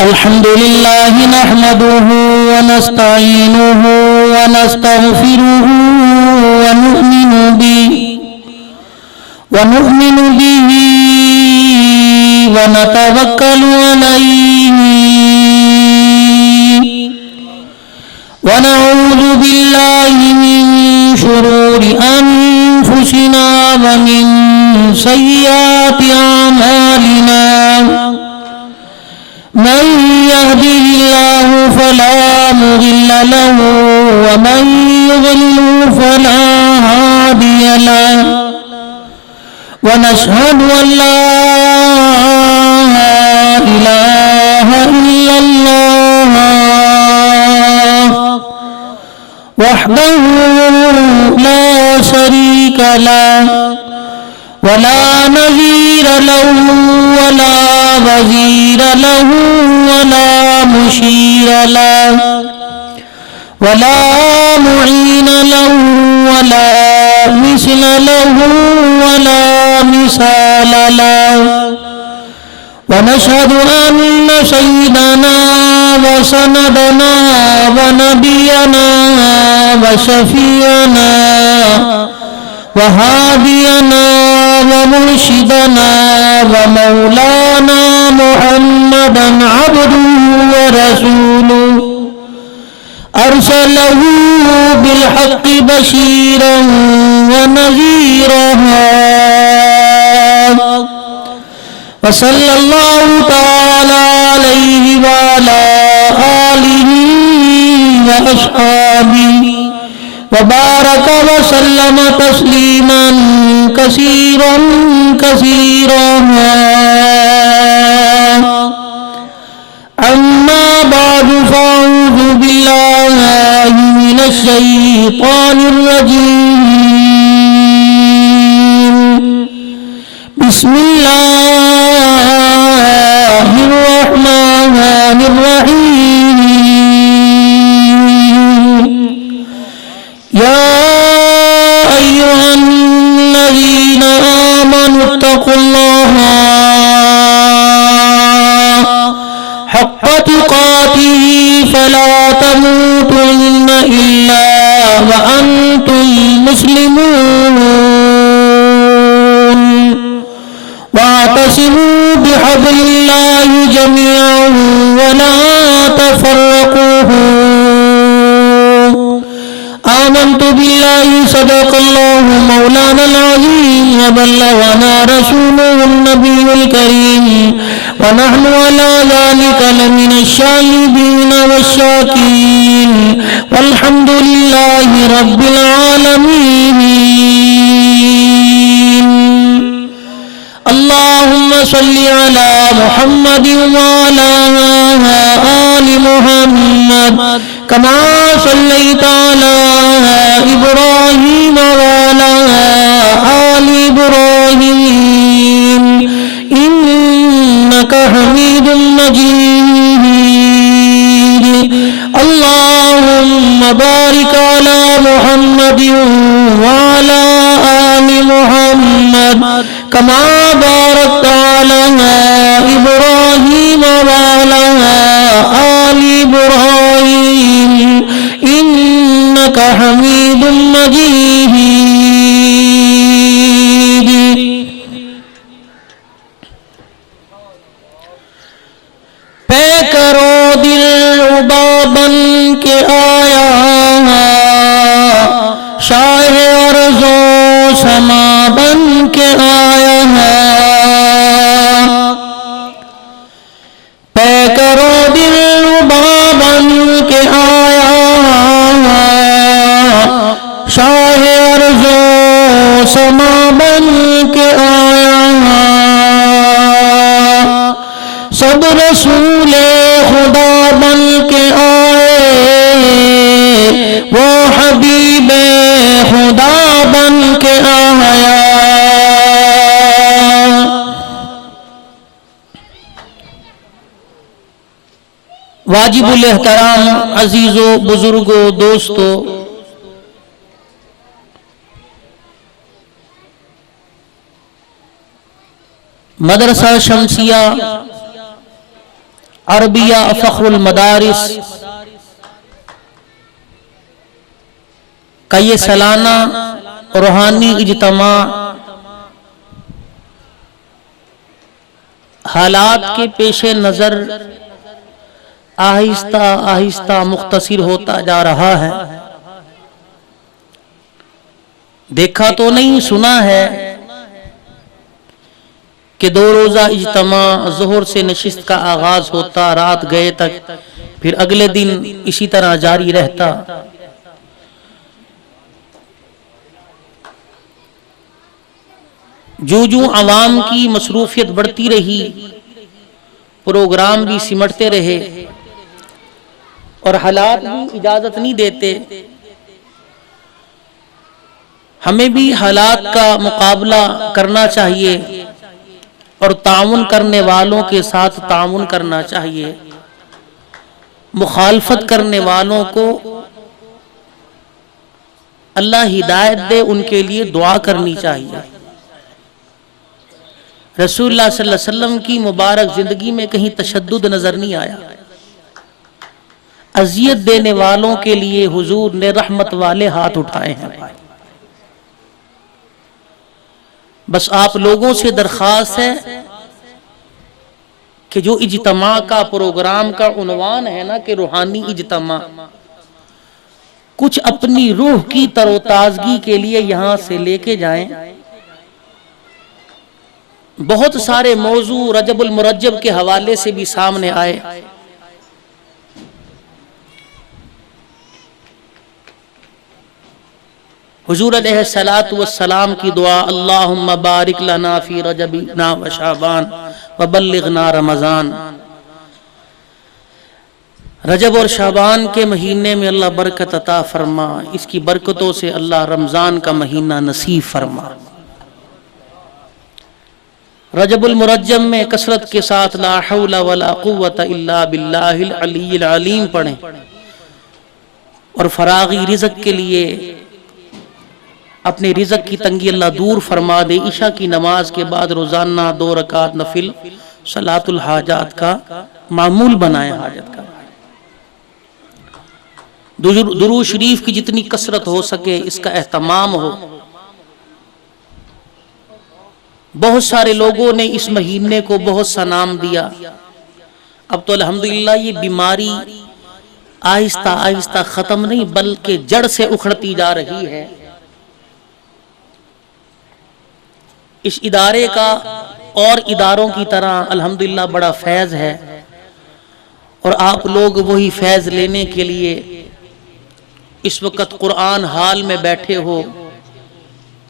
الحمد لله نحمده ونستعينه ونستغفره ونؤمن به ونتوكل عليه ونعوذ بالله من شرور أنفسنا ومن سيئات أعمالنا من يهده الله فلا مضل له ومن يضلل فلا هادي له ونشهد أن لا إله إلا الله وحده لا شريك له ولا نظير له ولا وزير له ولا مشير له ولا معين له ولا مثل له ولا مثال له ونشهد أن سيدنا وسندنا ونبينا وشفيعنا وهادينا ومرشدنا ومولانا محمدا عبده ورسوله أرسله بالحق بشيرا ونذيرا وصلى الله تعالى عليه وعلى آله وأصحابه وبارك وسلم تسليما كثيرا كثيرا أما بعد فأعوذ بالله من الشيطان الرجيم بسم الله الرحمن الرحيم يا أيها الذين آمنوا اتقوا الله حق تقاته فلا تموتن إلا وأنتم مسلمون واعتصموا بحبل الله جميعا ولا تفرقوا آمنت بالله صدق الله مولانا العظيم وبلغنا رسوله النبي الكريم ونحن على ذلك لمن الشاهدين والشاكرين والحمد لله رب العالمين اللهم صل على محمد وعلى آل محمد كما صليت على إبراهيم وعلى آل إبراهيم إنك حميد مجيد اللهم بارك على محمد وعلى آل محمد كما باركت على إبراهيم وعلى آل إبراهيم إنك حميد مجيد پے کرو دل عبا بن کے آیا شاہ ارض و سما بن کے آیا ہے پے کرو دل عبا بن کے آیا شاہ ارض و سما بن کے آیا سب رسول خدا بن کے آئے وہ حبیب خدا بن کے آیا واجب الاحترام عزیزو بزرگو دوستو مدرسہ شمسیہ عربیہ فخر المدارس کا یہ سالانہ روحانی اجتماع حالات کے پیش نظر آہستہ آہستہ مختصر ہوتا جا رہا ہے۔ دیکھا تو نہیں، سنا ہے کہ 2 روزہ اجتماع ظہر سے نشست کا آغاز ہوتا، رات گئے تک، پھر اگلے دن اسی طرح جاری رہتا۔ جو عوام کی مصروفیت بڑھتی رہی، پروگرام بھی سمٹتے رہے اور حالات بھی اجازت نہیں دیتے، ہمیں بھی حالات کا مقابلہ کرنا چاہیے اور تعاون کرنے والوں کے ساتھ تعاون کرنا چاہیے، مخالفت کرنے والوں کو اللہ ہدایت دے، ان کے لیے دعا کرنی چاہیے۔ رسول اللہ صلی اللہ علیہ وسلم کی مبارک زندگی میں کہیں تشدد نظر نہیں آیا۔ اذیت دینے والوں کے لیے حضور نے رحمت والے ہاتھ اٹھائے ہیں۔ بس آپ لوگوں سے درخواست ہے کہ جو اجتماع کا پروگرام کا عنوان ہے نا کہ روحانی اجتماع، کچھ اپنی روح کی تر و تازگی کے لیے یہاں سے لے کے جائیں۔ بہت سارے موضوع رجب المرجب کے حوالے سے بھی سامنے آئے۔ حضور علیہ السلام کی دعا، اللہم بارک لنا فی رجبنا و شعبان وبلغنا رمضان۔ رجب اور شعبان کے مہینے میں اللہ برکت عطا فرما، اس کی برکتوں سے اللہ رمضان کا مہینہ نصیب فرما۔ رجب المرجب میں کثرت کے ساتھ لا حول ولا قوت الا باللہ العلی العلیم پڑھیں اور فراغی رزق کے لیے اپنے رزق کی تنگی اللہ دور فرما دے۔ عشاء کی نماز کے بعد روزانہ 2 رکعت نفل صلاۃ الحاجات کا معمول بنائیں، حاجت کا۔ درود شریف کی جتنی کثرت ہو سکے اس کا اہتمام ہو۔ بہت سارے لوگوں نے اس مہینے کو بہت سا نام دیا، اب تو الحمدللہ یہ بیماری آہستہ آہستہ ختم نہیں بلکہ جڑ سے اکھڑتی جا رہی ہے۔ اس ادارے کا اور اداروں کی طرح الحمدللہ بڑا فیض ہے، اور آپ لوگ وہی فیض لینے کے لیے اس وقت قرآن حال میں بیٹھے ہو،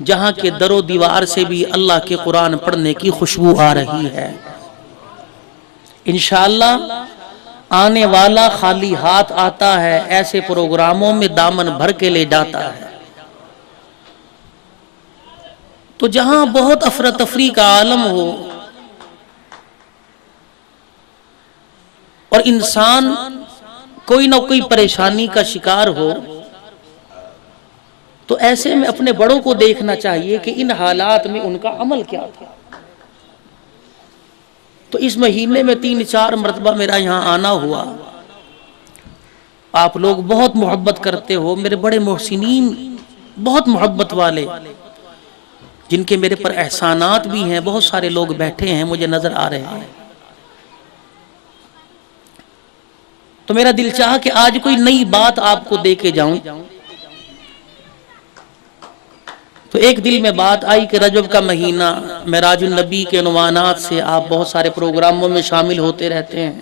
جہاں کے در و دیوار سے بھی اللہ کے قرآن پڑھنے کی خوشبو آ رہی ہے۔ انشاءاللہ آنے والا خالی ہاتھ آتا ہے، ایسے پروگراموں میں دامن بھر کے لے جاتا ہے۔ تو جہاں بہت افراتفری کا عالم ہو اور انسان کوئی نہ کوئی پریشانی کا شکار ہو، تو ایسے میں اپنے بڑوں کو دیکھنا چاہیے کہ ان حالات میں ان کا عمل کیا تھا۔ تو اس مہینے میں 3-4 مرتبہ میرا یہاں آنا ہوا۔ آپ لوگ بہت محبت کرتے ہو، میرے بڑے محسنین، بہت محبت والے، جن کے میرے پر احسانات بھی ہیں، بہت سارے لوگ بیٹھے ہیں، مجھے نظر آ رہے ہیں۔ تو میرا دل چاہا کہ آج کوئی نئی بات آپ کو دے کے جاؤں۔ تو ایک دل میں بات آئی کہ رجب کا مہینہ، معراج النبی کے عنوانات سے آپ بہت سارے پروگراموں میں شامل ہوتے رہتے ہیں،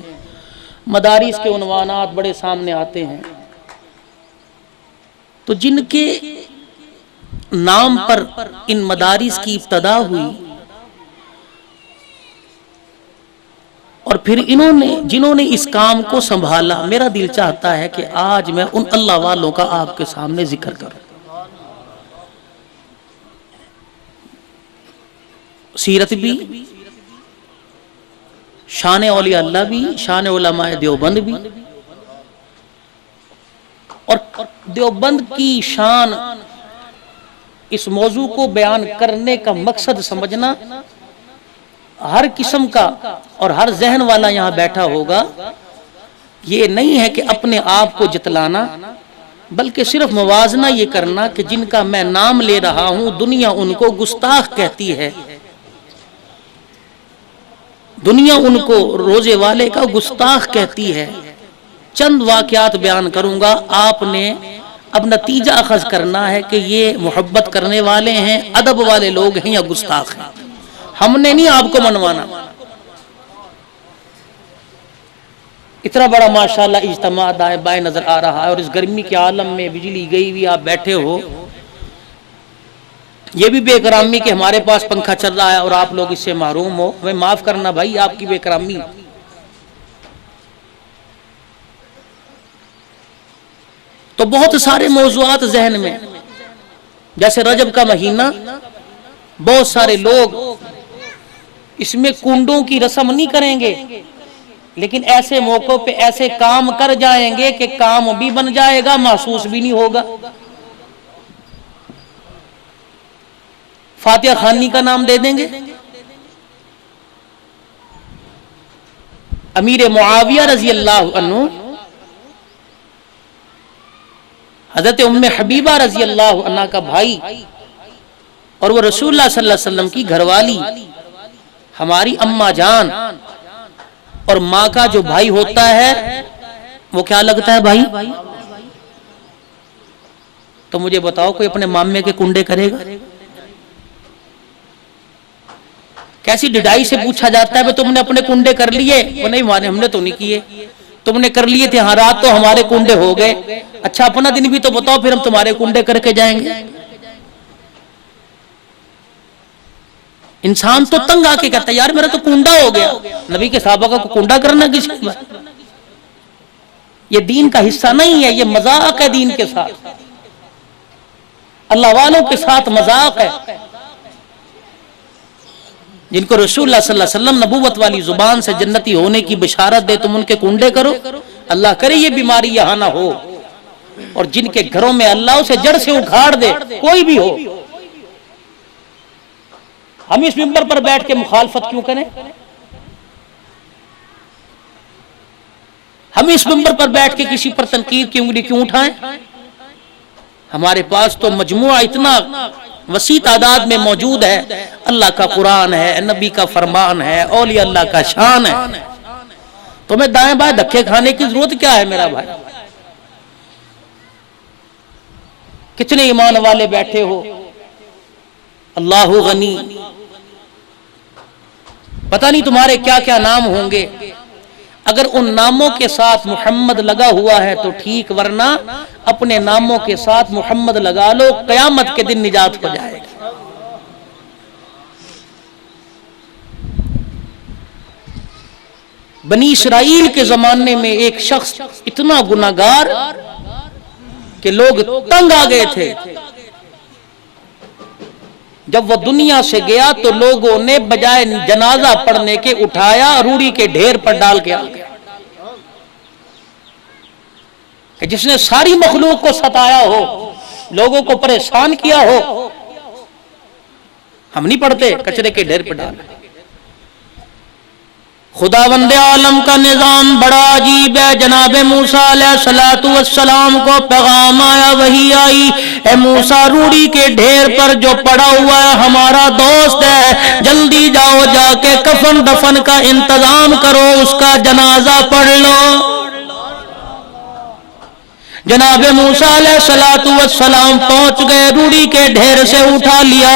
مدارس کے عنوانات بڑے سامنے آتے ہیں، تو جن کے نام پر ان مدارس کی ابتدا ہوئی اور پھر جنہوں نے اس کام کو سنبھالا، میرا دل چاہتا ہے کہ آج میں ان اللہ والوں کا آپ کے سامنے ذکر کروں۔ سیرت بھی، شان اولیاء اللہ بھی، شان علماء دیوبند بھی، اور دیوبند کی شان اس موضوع کو بیان کرنے کا مقصد سمجھنا ہر قسم کا اور ہر ذہن والا یہاں بیٹھا ہوگا، یہ نہیں ہے کہ اپنے آپ کو جتلانا، بلکہ صرف موازنہ یہ کرنا کہ جن کا میں نام لے رہا ہوں دنیا ان کو گستاخ کہتی ہے، دنیا ان کو روزے والے کا گستاخ کہتی ہے۔ چند واقعات بیان کروں گا، آپ نے اب نتیجہ اخذ کرنا ہے کہ یہ محبت کرنے والے ہیں، ادب والے لوگ ہیں یا گستاخ ہیں۔ ہم نے نہیں آپ کو منوانا۔ اتنا بڑا ماشاءاللہ اجتماع دائیں بائیں نظر آ رہا ہے، اور اس گرمی کے عالم میں بجلی گئی ہوئی آپ بیٹھے ہو، یہ بھی بے اکرامی کہ ہمارے پاس پنکھا چل رہا ہے اور آپ لوگ اس سے محروم ہو۔ ہمیں معاف کرنا بھائی، آپ کی بے اکرامی۔ تو بہت سارے موضوعات ذہن میں، جیسے رجب کا مہینہ، بہت سارے لوگ اس میں کنڈوں کی رسم نہیں کریں گے، لیکن ایسے موقع پہ ایسے کام کر جائیں گے کہ کام بھی بن جائے گا، محسوس بھی نہیں ہوگا۔ فاتحہ خوانی کا نام دے دیں گے، امیر معاویہ رضی اللہ عنہ، حضرت ام حبیبہ رضی اللہ عنہ کا بھائی، اور وہ رسول اللہ صلی اللہ علیہ وسلم کی گھر والی ہماری اماں جان، اور ماں کا جو بھائی ہوتا ہے وہ کیا لگتا ہے بھائی؟ تو مجھے بتاؤ، کوئی اپنے مامے کے کنڈے کرے گا؟ کیسی ڈڈائی سے پوچھا جاتا ہے تم نے اپنے کنڈے کر لیے؟ وہ نہیں مانے، ہم نے تو نہیں کیے۔ تم نے کر لیے تھے، ہاں رات تو ہمارے کنڈے ہو گئے۔ اچھا اپنا دن بھی تو بتاؤ، پھر ہم تمہارے کنڈے کر کے جائیں گے۔ انسان تو تنگ آ کے کہتا ہے یار میرا تو کنڈا ہو گیا۔ نبی کے صحابہ کا کنڈا کرنا کسی کی بات؟ یہ دین کا حصہ نہیں ہے، یہ مذاق ہے دین کے ساتھ، اللہ والوں کے ساتھ مذاق ہے۔ جن کو رسول اللہ صلی اللہ علیہ وسلم نبوت والی زبان سے جنتی ہونے کی بشارت دے، تم ان کے کنڈے کرو؟ اللہ کرے یہ بیماری یہاں نہ ہو، اور جن کے گھروں میں اللہ اسے جڑ سے اکھاڑ دے، کوئی بھی ہو۔ ہم اس منبر پر بیٹھ کے مخالفت کیوں کریں؟ ہم اس منبر پر بیٹھ کے کسی پر تنقید کی انگلی کیوں اٹھائیں؟ ہمارے پاس تو مجموعہ اتنا وسیع تعداد میں موجود ہے، اللہ کا قرآن ہے، نبی کا فرمان ہے، اولیاء اللہ کا شان ہے، تو میں دائیں بائیں دھکے کھانے کی ضرورت کیا ہے میرا بھائی؟ کتنے ایمان والے بیٹھے ہو، اللہ غنی، پتہ نہیں تمہارے کیا کیا نام ہوں گے، اگر ان ناموں کے ساتھ محمد لگا ہوا ہے تو ٹھیک، ورنہ اپنے ناموں کے ساتھ محمد لگا لو، قیامت کے دن نجات ہو جائے گا۔ بنی اسرائیل کے زمانے میں ایک شخص اتنا گناہگار کہ لوگ تنگ آ گئے تھے، جب وہ دنیا سے گیا تو لوگوں نے بجائے جنازہ پڑھنے کے اٹھایا، روڑی کے ڈھیر پر ڈال کے آ گیا، کہ جس نے ساری مخلوق کو ستایا ہو، لوگوں کو پریشان کیا ہو، ہم نہیں پڑھتے، کچرے کے ڈھیر پر ڈال۔ خداوند عالم کا نظام بڑا عجیب ہے۔ جناب موسیٰ علیہ السلام کو پیغام آیا، وحی آئی، اے موسیٰ روڑی کے ڈھیر پر جو پڑا ہوا ہے ہمارا دوست ہے، جلدی جاؤ، جا کے کفن دفن کا انتظام کرو، اس کا جنازہ پڑھ لو۔ جناب موسیٰ علیہ السلام پہنچ گئے، روڑی کے ڈھیر سے اٹھا لیا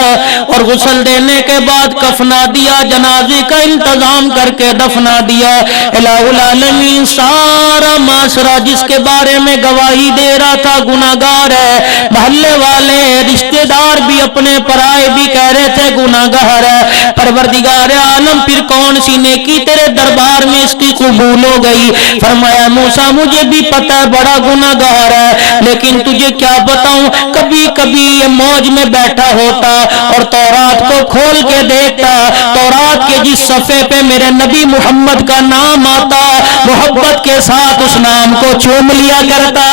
اور غسل دینے کے بعد کفنا دیا، جنازے کا انتظام کر کے دفنا دیا۔ الہ العالمین سارا معاشرہ جس کے بارے میں گواہی دے رہا تھا گناہگار ہے، محلے والے رشتہ دار بھی اپنے پرائے بھی کہہ رہے تھے گناہگار ہے۔ پروردگار عالم پھر کون سی نیکی تیرے دربار میں اس کی قبول ہو گئی؟ فرمایا موسیٰ مجھے بھی پتہ ہے بڑا گناہگار ہے، لیکن تجھے کیا بتاؤں، کبھی کبھی یہ موج میں بیٹھا ہوتا اور تورات کو کھول کے دیکھتا، تورات کے جس صفحے پہ میرے نبی محمد کا نام آتا، محبت کے ساتھ اس نام کو چوم لیا کرتا۔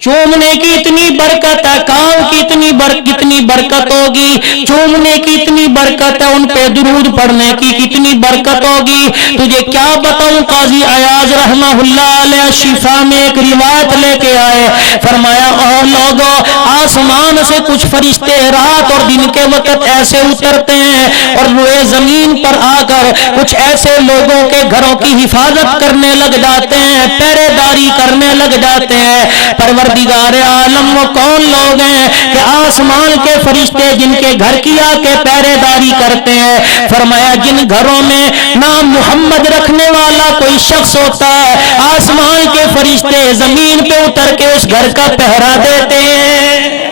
چومنے کی اتنی برکت ہے، کام کی اتنی برکت ہوگی، چومنے کی اتنی برکت ہے، ان پہ درود پڑھنے کی کتنی برکت ہوگی، تجھے کیا بتاؤں۔ قاضی عیاض رحمہ اللہ علیہ شفا میں ایک روایت لے کے آئے، فرمایا اور لوگوں، آسمان سے کچھ فرشتے رات اور دن کے وقت ایسے اترتے ہیں اور روئے زمین پر آ کر کچھ ایسے لوگوں کے گھروں کی حفاظت کرنے لگ جاتے ہیں، پہرے داری کرنے لگ جاتے ہیں۔ پروردگار عالم وہ کون لوگ ہیں کہ آسمان کے فرشتے جن کے گھر کی آ کے پہرے داری کرتے ہیں؟ فرمایا جن گھروں میں نام محمد رکھنے والا کوئی شخص ہوتا ہے، آسمان کے فرشتے زمین پہ اتر کے اس گھر کا پہرا دیتے ہیں۔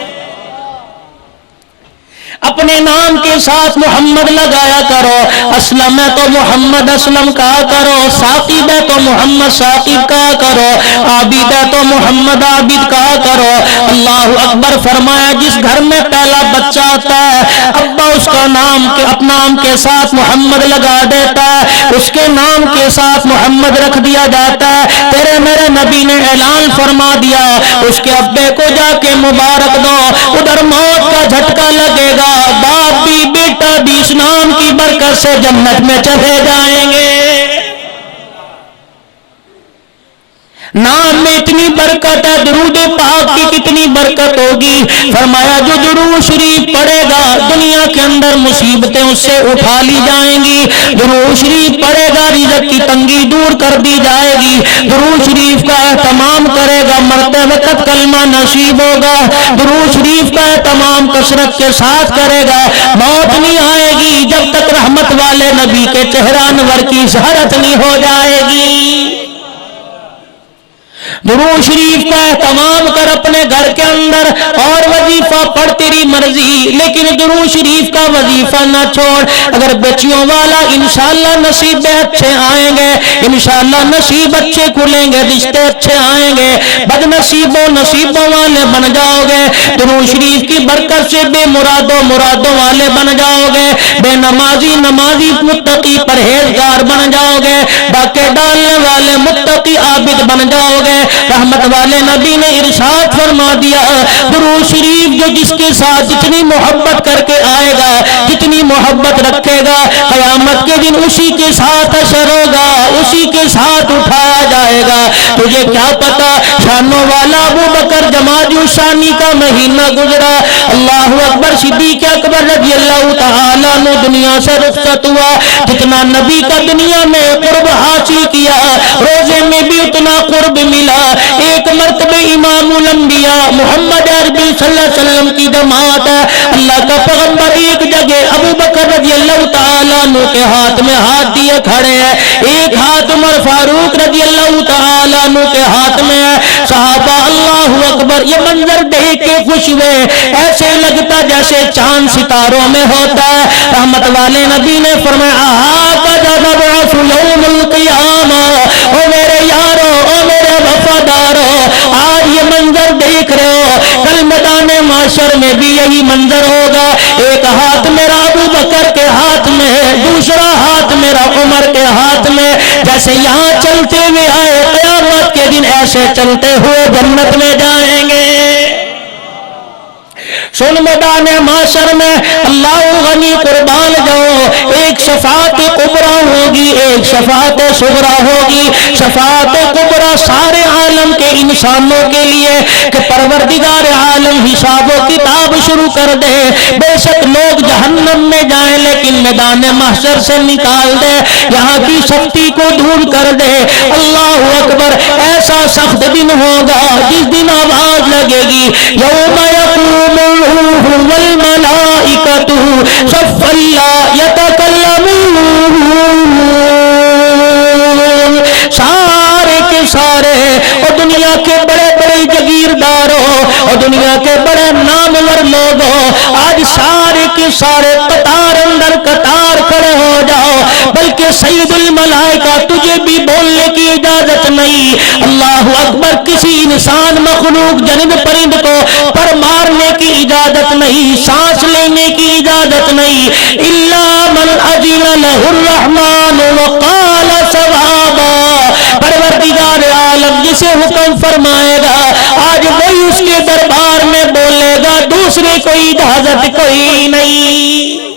اپنے نام کے ساتھ محمد لگایا کرو، اسلم ہے تو محمد اسلم کہا کرو، ثاقب ہے تو محمد ثاقب کہا کرو، عابد ہے تو محمد عابد کہا کرو۔ اللہ اکبر۔ فرمایا جس گھر میں پہلا بچہ آتا ہے، ابا اس کا نام اپنا نام کے ساتھ محمد لگا دیتا ہے، اس کے نام کے ساتھ محمد رکھ دیا جاتا ہے۔ تیرے میرے نبی نے اعلان فرما دیا، اس کے ابے کو جا کے مبارک دو، ادھر موت کا جھٹکا لگے گا، باپ بھی بیٹا بھی اس نام کی برکت سے جنت میں چلے جائیں گے۔ نام میں اتنی برکت ہے، درود پاک کی کتنی برکت ہوگی۔ فرمایا جو درود شریف پڑھے گا دنیا کے اندر مصیبتیں اس سے اٹھا لی جائیں گی، درود شریف پڑھے گا رزق کی تنگی دور کر دی جائے گی، درود شریف کا اہتمام کرے گا مرتے وقت کلمہ نصیب ہوگا، درود شریف کا اہتمام کثرت کے ساتھ کرے گا، موت نہیں آئے گی جب تک رحمت والے نبی کے چہرہ انور کی زیارت نہیں ہو جائے گی۔ درود شریف کا اہتمام کر اپنے گھر کے اندر، اور وظیفہ پڑھ تیری مرضی، لیکن درود شریف کا وظیفہ نہ چھوڑ۔ اگر بچیوں والا انشاءاللہ نصیب اچھے آئیں گے، انشاءاللہ نصیب اچھے کھلیں گے، رشتے اچھے آئیں گے، بد نصیبوں نصیبوں والے بن جاؤ گے۔ درود شریف کی برکت سے بے مرادوں مرادوں والے بن جاؤ گے، بے نمازی نمازی متقی پرہیزگار بن جاؤ گے، ڈاکے ڈالنے والے متقی عابد بن جاؤ گے۔ رحمت والے نبی نے ارشاد فرما دیا، درود شریف جو جس کے ساتھ جتنی محبت کر کے آئے گا، جتنی محبت رکھے گا، قیامت کے دن اسی کے ساتھ حشر ہوگا، اسی کے ساتھ اٹھایا جائے گا۔ تجھے کیا پتا شانوں والا ابو بکر جمادی الثانی کا مہینہ گزرا، اللہ اکبر، صدیق اکبر رضی اللہ تعالیٰ نے دنیا سے رخصت ہوا، جتنا نبی کا دنیا میں قرب حاصل کیا روزے میں بھی اتنا قرب ملا۔ ایک مرتبہ امام الانبیاء محمد عربی صلی اللہ علیہ وسلم کی جماعت ہے، اللہ کا پیغمبر ایک جگہ ابو بکر رضی اللہ تعالیٰ عنہ کے ہاتھ میں ہاتھ دیے کھڑے ہیں، ایک ہاتھ عمر فاروق رضی اللہ تعالیٰ عنہ کے ہاتھ میں ہے۔ صحابہ اللہ اکبر، یہ منظر دیکھ کے خوش ہوئے، ایسے لگتا جیسے چاند ستاروں میں ہوتا ہے۔ رحمت والے نبی نے فرمایا یوم القیامہ، او میرے یارو، او میرے وفادارو، آج یہ منظر دیکھ رہے ہو، کل میدان محشر میں بھی یہی منظر ہوگا۔ ایک ہاتھ میرا ابو بکر کے ہاتھ میں ہے، دوسرا ہاتھ میرا عمر کے ہاتھ میں، جیسے یہاں چلتے ہوئے آئے قیامت کے دن ایسے چلتے ہوئے جنت میں جائیں گے۔ سن میدان محشر میں اللہ غنی قربان جاؤ، ایک شفاعت کبریٰ ہوگی، ایک شفاعت صغریٰ ہوگی۔ شفاعت کبریٰ سارے عالم کے انسانوں کے لیے کہ پروردگار عالم حساب و کتاب شروع کر دے، بے شک لوگ جہنم میں جائیں لیکن میدان محشر سے نکال دے، یہاں کی سختی کو دور کر دے۔ اللہ اکبر، ایسا سخت دن ہوگا جس دن آواز لگے گی، یوم یقوم والملائکۃ صفا لا یتکلمون، سارے کے سارے اور دنیا کے بڑے بڑے جگیرداروں اور دنیا کے بڑے نامور لوگوں، آج سارے کے سارے قطار اندر قطار کھڑے ہو جاؤ، بلکہ سید الملائکہ تجھے بھی بولنے کی اجازت نہیں۔ اللہ اکبر، کسی انسان مخلوق جنب پرند کو پر مارنے کی اجازت نہیں، سانس لینے کی اجازت نہیں، الا من اذن له الرحمن وقال صوابا، پروردگار عالم جسے حکم فرمائے گا آج وہی اس کے دربار میں بولے گا، دوسرے کو اجازت کوئی نہیں۔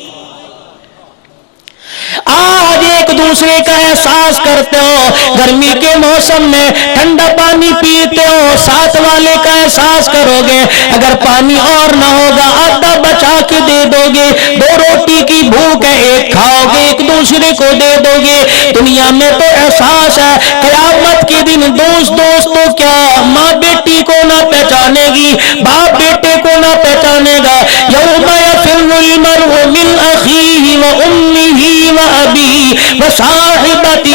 آج ایک دوسرے کا احساس کرتے ہو، گرمی کے موسم میں ٹھنڈا پانی پیتے ہو، ساتھ والے کا احساس کرو گے، اگر پانی اور نہ ہوگا آدھا بچا کے دے دو گے، دو روٹی کی بھوک ہے ایک کھاؤ گے ایک دوسرے کو دے دو گے۔ دنیا میں تو احساس ہے، قیامت کے دن دوست تو کیا، ماں بیٹی کو نہ پہچانے گی، باپ بیٹے کو نہ پہچانے گا۔ یوم یفر المرء من اخیہ و امہ و ابیہ و صاحبتہ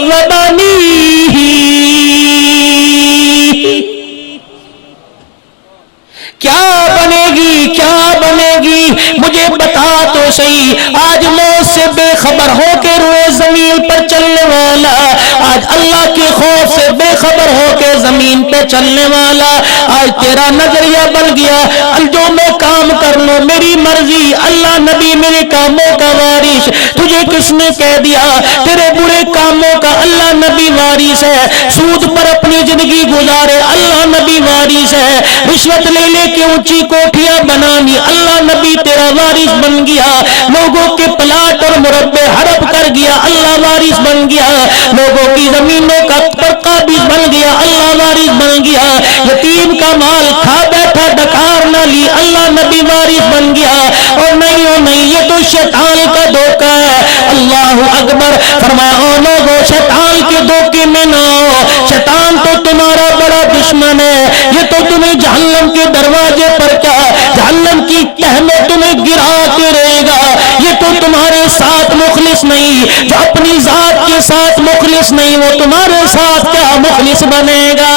و بنیہ۔ کیا بنے گی کیا بنے گی مجھے بتا تو صحیح۔ آج موت سے بے خبر ہو کے روئے زمین پر چلنے والا، آج اللہ کے خوف سے بے خبر ہو کے زمین پہ چلنے والا، آج تیرا نظریہ بن گیا جو میں کام کر لوں میری مرضی، اللہ نبی میرے کاموں کا وارث۔ تجھے کس نے کہہ دیا تیرے برے کاموں کا اللہ نبی وارث ہے؟ سود پر اپنی زندگی گزارے اللہ نبی وارث ہے، رشوت لے لے کے اونچی کوٹھیاں بنانی اللہ نبی تیرا وارث بن گیا، لوگوں کے پلاٹ اور مربع ہڑپ کر گیا اللہ وارث بن گیا، لوگوں کی زمینوں کا قابض بن گیا اللہ وارث بن گیا، یتیم کا مال کھا بیٹھا ڈکار نہ لی اللہ نبی وارث بن گیا۔ اور نہیں یہ تو شیطان کا دھوکہ ہے۔ اللہ اکبر، فرمایا او لوگوں شیطان کے دھوکے میں نہ ہو، شیطان تو تمہارا بڑا دشمن ہے، یہ تو تمہیں جہنم کے دروازے پر کیا جہنم کی تہ میں تمہیں گرا کے رہے گا، یہ تو تمہارے ساتھ مخلص نہیں، جو اپنی ذات کے ساتھ مخلص نہیں وہ تمہارے ساتھ کیا مخلص بنے گا۔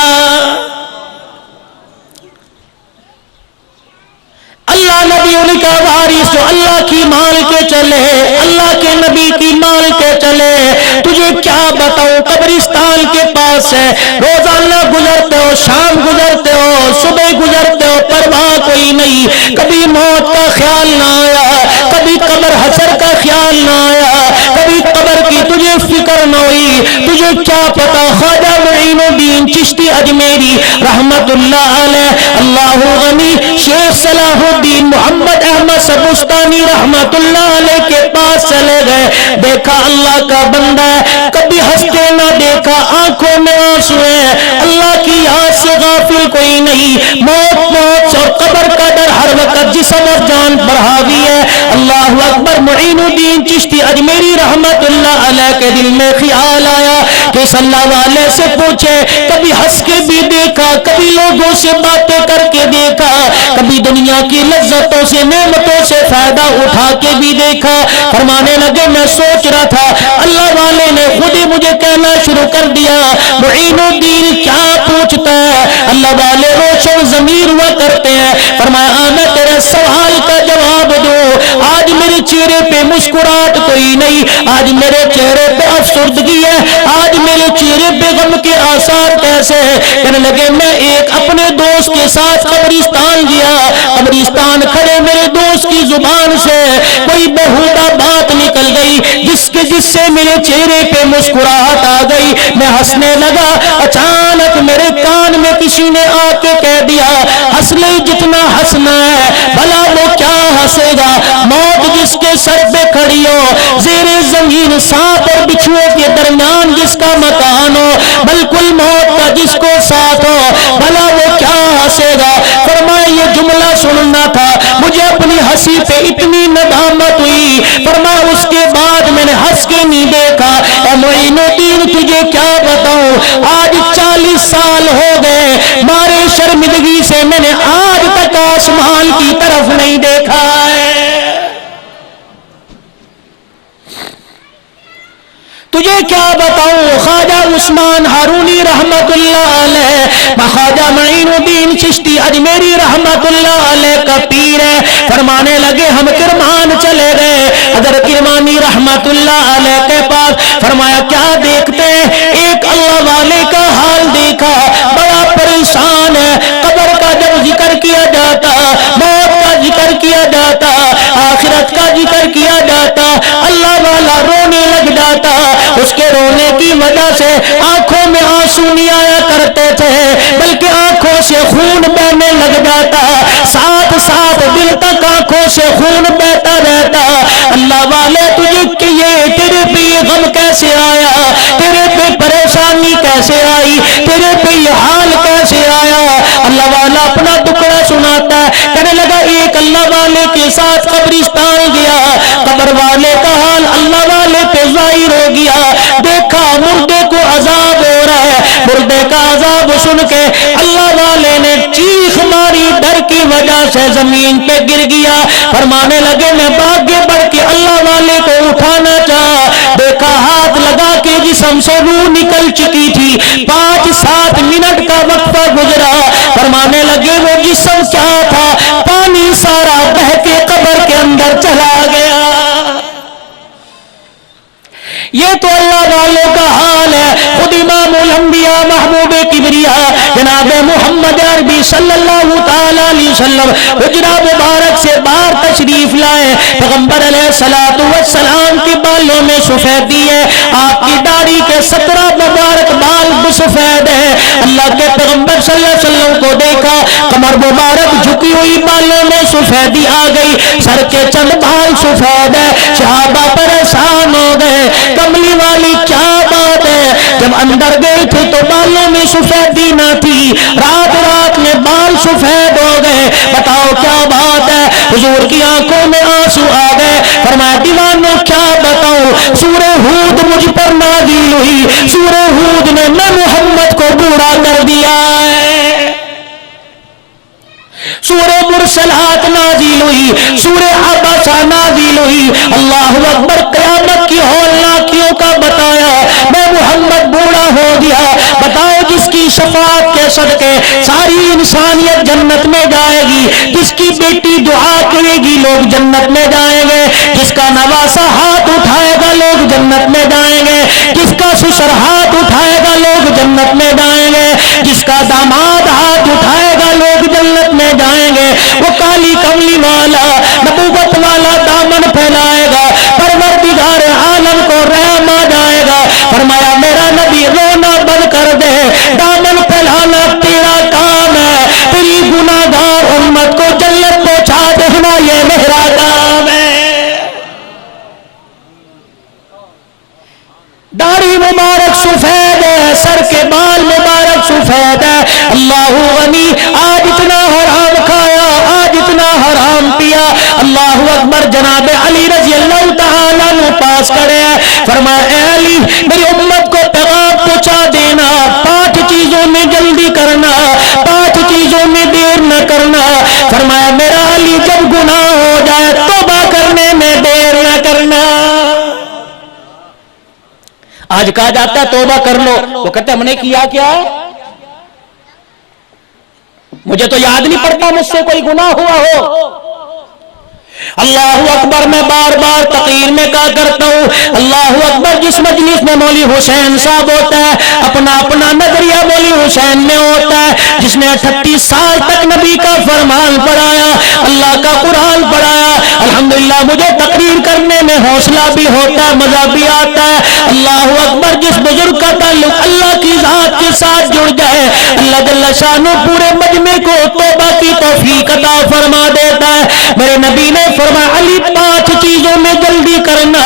اللہ نبی ان کا وارث جو اللہ کی مان کے چلے، اللہ کے نبی کی مان کے چلے۔ تجھے کیا بتاؤں قبرستان کے پاس ہے، روزانہ گزرتے ہو، شام گزرتے ہو، صبح گزرتے ہو، پرواہ کوئی نہیں، کبھی موت کا خیال نہ آیا، کبھی قبر حشر کا خیال نہ آیا، کبھی قبر کی تجھے فکر نہ ہوئی۔ تجھے کیا پتا خواجہ معین الدین چشتی اجمیری رحمت اللہ علیہ، اللہ غنی، شیخ صلاح الدین محمد احمد سبستانی رحمت اللہ علیہ کے پاس چلے گئے، دیکھا اللہ کا بندہ ہے، کبھی ہنستے نہ دیکھا، آنکھوں میں آنسو ہے، اللہ کی یاد سے غافل کوئی نہیں، موت اور قبر کا ڈر ہر وقت جسم اور جان پر حاوی ہے۔ اللہ اکبر، معین الدین چشتی اجمیری رحمت اللہ علیہ کے دل میں خیال آیا کہ صلی اللہ علیہ سے پوچھے، کبھی ہنس کے بھی دیکھا، کبھی لوگوں سے باتیں کر کے دیکھا، کبھی دنیا کی لذتوں سے نعمتوں سے فائدہ اٹھا کے بھی دیکھا۔ فرمانے لگے میں سوچ رہا تھا اللہ والے نے خود ہی مجھے کہنا شروع کر دیا، معین الدین کیا پوچھتا ہے؟ اللہ والے روشن ضمیر ہوا کرتے ہیں۔ فرمایا میں تیرے سوال کا جواب دوں، آج میرے چہرے پہ مسکراہٹ کوئی نہیں، آج میرے چہرے پہ افسردگی ہے، آج میرے چہرے پہ غم کے آثار کیسے ہیں؟ کہنے لگے میں ایک اپنے دوست کے ساتھ قبرستان گیا، قبرستان کھڑے میرے دوست کی زبان سے کوئی بہودہ بات نکل گئی جس سے میرے چہرے پہ مسکراہٹ آ گئی، میں ہنسنے لگا، اچانک میرے کان میں کسی نے آ کے کہہ دیا ہنس لے جتنا ہنسنا ہے، بھلا وہ کیا ہنسے گا؟ موت جس کے سر پہ کھڑی ہو، زیر زمین سانپ اور بچھوؤں کے درمیان جس کا مکان ہو، بالکل موت کا جس کو ساتھ ہو، بھلا وہ کیا ہنسے گا؟ فرمایا یہ جملہ سننا تھا، مجھے اپنی ہنسی پہ اتنی ندامت ہوئی، فرمایا اس کے بعد میں نے ہنس کے نہیں دیکھا۔ اے معین الدین تجھے کیا بتاؤں، آج 40 سال ہو گئے، مارے شرمندگی سے میں نے آج تک آسمان کی طرف نہیں دیکھا ہے۔ تجھے کیا بتاؤں، خواجہ عثمان ہارونی رحمت اللہ علیہ، خواجہ معین الدین چشتی اجمیری رحمت اللہ علیہ کا پیر ہے۔ فرمانے لگے ہم کرمان چلے گئے حضرت کرمانی رحمت اللہ علیہ کے پاس، فرمایا کیا دیکھتے ہیں؟ ایک اللہ والے کا حال دیکھا، بڑا پریشان ہے، قبر کا جب ذکر کیا جاتا، موت کا ذکر کیا جاتا، آخرت کا ذکر کیا جاتا، اللہ والا رونے لگ جاتا، اس کے رونے کی وجہ سے آنکھوں میں آنسو نہیں آیا کرتے تھے بلکہ آنکھوں سے خون بہنے لگ جاتا، ساتھ ساتھ دل تک آنکھوں سے خون بہتا رہتا۔ اللہ والے تجھے تیرے پہ یہ غم کیسے آیا، تیرے پہ پریشانی کیسے آئی، تیرے پہ یہ حال کیسے آیا؟ اللہ والا اپنا دکڑا سناتا ہے، کہنے لگا ایک اللہ والے کے ساتھ قبرستان گیا، قبر والے کا حال اللہ والے پہ ظاہر ہو گیا، دیکھا مردے کو عذاب ہو رہا ہے، مردے کا عذاب سن کے اللہ والے نے چیخ ماری، ڈر کی وجہ سے زمین پہ گر گیا، فرمانے لگے میں بھاگے بڑھ کے اللہ والے کو اٹھانا چاہا، دیکھا ہاتھ لگا کے جسم سے روح نکل چکی تھی، 5-7 منٹ کا وقفہ گزرا، فرمانے لگے وہ جسم کیا تھا، پانی سارا بہہ کے قبر کے اندر چلا گیا۔ یہ تو اللہ والوں کا حال ہے۔ خود امام الانبیاء محبوب کبریا جناب محمد عربی صلی اللہ تعالی علیہ وسلم حجرہ مبارک سے باہر تشریف لائے، پیغمبر علیہ الصلوۃ والسلام کے بالوں میں سفیدی ہے، آپ کی داڑھی کے 17 مبارک بال سفید ہے۔ اللہ کے پیغمبر صلی اللہ علیہ وسلم کو دیکھا، کمر مبارک جھکی ہوئی، بالوں میں سفیدی آ گئی، سر کے چند بال سفید ہے، صحابہ پریشان ہو گئے، کملی والی کیا بات ہے؟ جب اندر گئے تھے تو بالوں میں سفیدی نہ تھی، رات رات میں بال سفید ہو گئے، بتاؤ کیا بات ہے؟ حضور کی آنکھوں میں آنسو آ گئے، فرمایا دیوانوں کیا بتاؤں، سورہ ہود مجھ پر نازل ہوئی، سورہ ہود نے میں محمد کو بوڑھا کر دیا ہے، سورہ مرسلات نازل ہوئی، سورہ عباسہ نازل ہوئی، اللہ اکبر، قیامت کی ہولناکیوں کا بتایا، میں محمد بوڑھا ہو گیا۔ بتاؤ جس کی شفاعت کے صدقے ساری انسانیت جنت میں جائے گی، جس کی بیٹی دعا کرے گی لوگ جنت میں جائیں گے، جس کا نواسا ہاتھ اٹھائے گا لوگ جنت میں جائیں گے، جس کا سسر ہاتھ اٹھائے گا لوگ جنت میں جائیں گے، جس کا داماد ہاتھ اٹھائے گا لوگ جنت میں جائیں گے۔ وہ کالی کملی والا نبوت والا دامن پھیلائے گا، پروردگار عالم کو رحم آ جائے گا، فرمایا میرا نبی رونا بند کر دے، دامن پھیلانا تیرا کام ہے، تیری گناہگار امت کو جنت پہنچا دینا یہ میرا کام ہے۔ داڑھی مبارک سفید ہے، سر کے بال مبارک سفید ہے، اللہ غنی، آج اتنا حرام کھایا، آج اتنا حرام پیا، اللہ اکبر۔ جناب علی رضی اللہ تعالیٰ عنہ پاس کرے، فرمایا اے علی میری امت کو پیغام پہنچا دینا، 5 چیزوں میں جلدی کرنا، 5 چیزوں میں دیر نہ کرنا، فرمایا میرا علی جب گناہ ہو جائے توبہ کرنے میں دیر نہ کرنا۔ آج کہا جاتا ہے توبہ کر لو، وہ کہتے ہم نے کیا کیا ہے، مجھے تو یاد نہیں پڑتا مجھ سے کوئی گناہ ہوا ہو۔ اللہ اکبر، میں بار بار تقریر میں کہا کرتا ہوں، اللہ اکبر، جس مجلس میں مولوی حسین صاحب ہوتا ہے اپنا اپنا نظریہ مولوی حسین میں ہوتا ہے، جس نے 38 سال تک نبی کا فرمان پڑھایا، اللہ کا قرآن پڑھایا، الحمدللہ مجھے تقریر کرنے میں حوصلہ بھی ہوتا ہے، مزہ بھی آتا ہے۔ اللہ اکبر، جس بزرگ کا تعلق اللہ کی ذات کے ساتھ جڑ جائے، اللہ جل شانہ پورے مجمع کو توبہ کی توفیق عطا فرما دیتا ہے۔ میرے نبی نے فرمایا علی 5 چیزوں میں جلدی کرنا،